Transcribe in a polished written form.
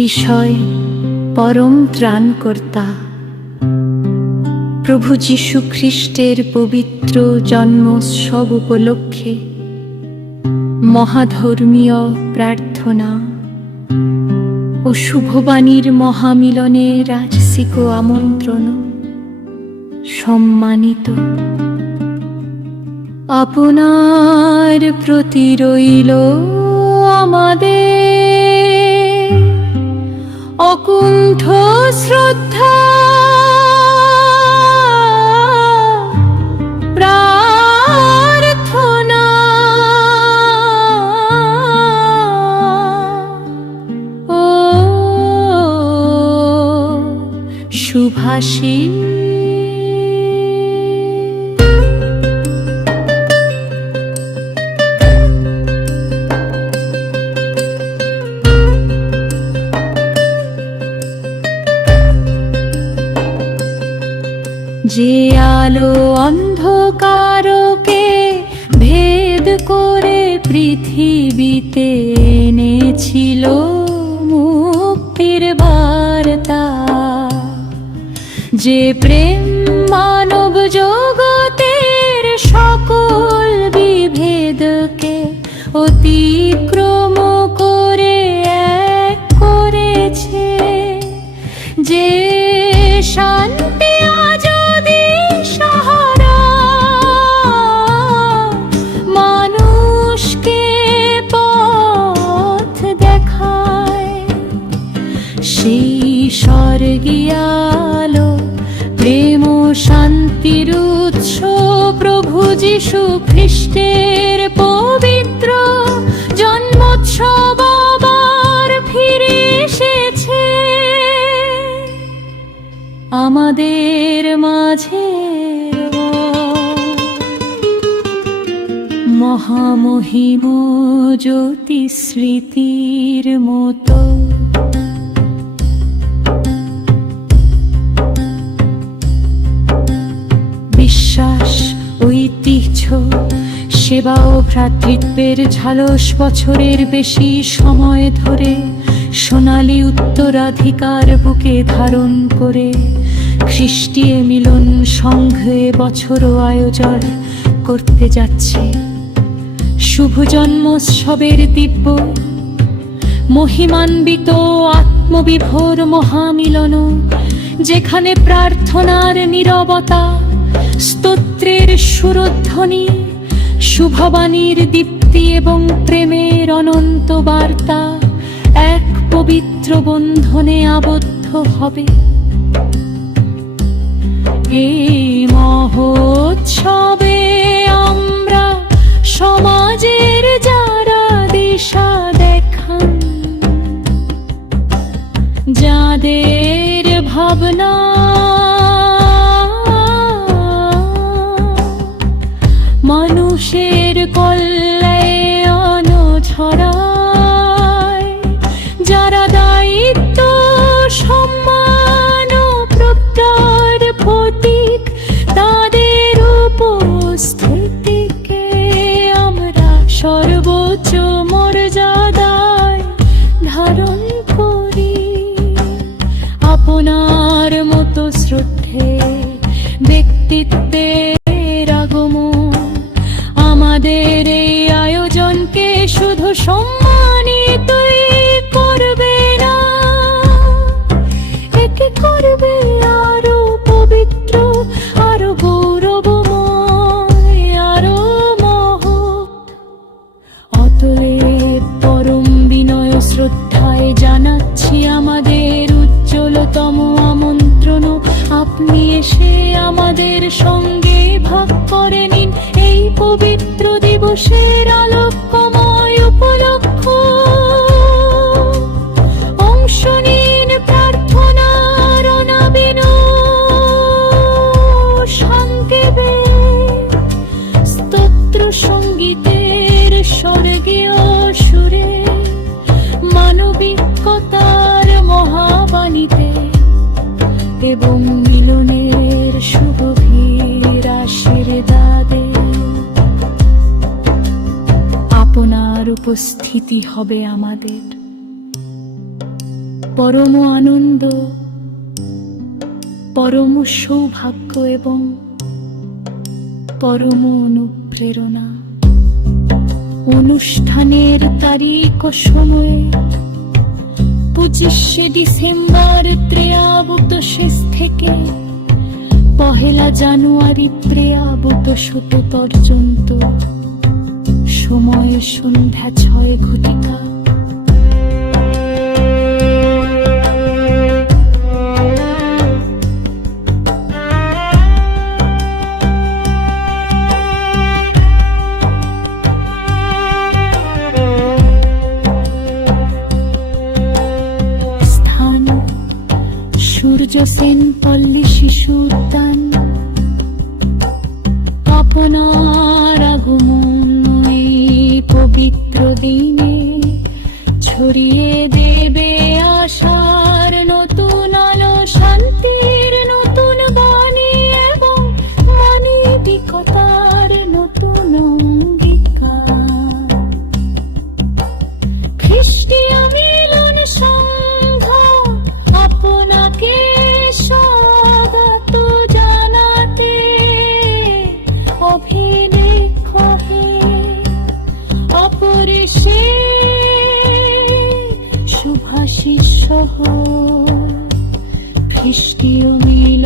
বিষয় পরম ত্রাণকর্তা প্রভু যীশু খ্রিস্টের পবিত্র জন্মোৎসব উপলক্ষে মহাধর্মীয় প্রার্থনা ও শুভবাণীর মহামিলনে রাজসিক আমন্ত্রণ। সম্মানিত, আপনার প্রতি রইল আমাদের অকুণ্ঠ শ্রদ্ধা, প্রার্থনা ও শুভাশীষ। যে আলো অন্ধকারকে ভেদ করে পৃথিবীতে এনেছিল মুক্তির বার্তা, যে প্রেম মানব জগতের সকল বিভেদকে অতিক্রম করে এক করেছে, যে শান্তি সেই স্বর্গীয়ালো প্রেম ও শান্তির উৎস প্রভু যীশু খ্রিস্টের পবিত্র জন্মোৎসব আবার ফিরে এসেছে আমাদের মাঝে। মহামহিম জ্যোতি স্মৃতির মতো বিশ্বাস, ঐতিহ্য, সেবা ও ভ্রাতৃত্বের ঝালস বছরের বেশি সময় ধরে সোনালী উত্তরাধিকার বুকে ধারণ করে খ্রিস্টীয় মিলন সংঘে বছরও আয়োজন করতে যাচ্ছে শুভ জন্মোৎসবের দিব্য মহিমান্বিত আত্মবিভোর মহামিলন, যেখানে প্রার্থনার নীরবতা, স্তোত্রের সুরধ্বনি, শুভবাণীর দীপ্তি এবং প্রেমের অনন্ত বার্তা এক পবিত্র বন্ধনে আবদ্ধ হবে। এই মহোৎসবে আমরা সমাজের যারা দিশা দেখান, যাদের ভাবনা মানুষের কল্যাণ ছড়ায়, যারা দায়িত্ব, সম্মান ও প্রজ্ঞার প্রতীক, তাদের উপস্থিতিকে আমরা সর্বোচ্চ মর্যাদায় ধারণ করি। আপনার মতো শ্রদ্ধে ব্যক্তিত্বের আগমন আমাদের এই আয়োজনকে শুধু সম্মানিতই করবে না, একে করবে আরো পবিত্র, আরো গৌরবময়, আরো মহৎ। অতএব পরম বিনয় শ্রদ্ধায় জানাচ্ছি আমাদের উজ্জ্বলতম আমন্ত্রণ। আপনি এসে আমাদের সঙ্গে ভাগ করে নিন এই পবিত্র দিবসের আলোকময় উপলক্ষ। অংশ নিন প্রার্থনার অনাবিল সংকেবে, স্তোত্র সঙ্গীতের স্বর্গীয় সুরে, মানবিকতার মহাবাণীতে এবং মিলনের শুভভীর আশীর্বাদে আপনার উপস্থিতি হবে আমাদের। পরম আনন্দ, পরম সৌভাগ্য এবং পরম অনুপ্রেরণা। অনুষ্ঠানের তারিখ ও সময়ে 25শে ডিসেম্বর 23 থেকে 1 জানুয়ারি 23 পর্যন্ত। সময় সন্ধ্যা 6 ঘটিকা। সূর্য সেন পল্লী শিশু উদ্যান। আপনার আগমন এই পবিত্র দিনে ছড়িয়ে দেবে আশার নতুন আলো, শান্তির নতুন বাণী এবং মানবিকতার নতুন অঙ্গীকার। খ্রিস্টীয় মিলন সংঘ আপনাকে স্বাগত জানাতে অভিলেখ হে অপরিসে শুভাশিস সহ খ্রিস্টীয় মিলন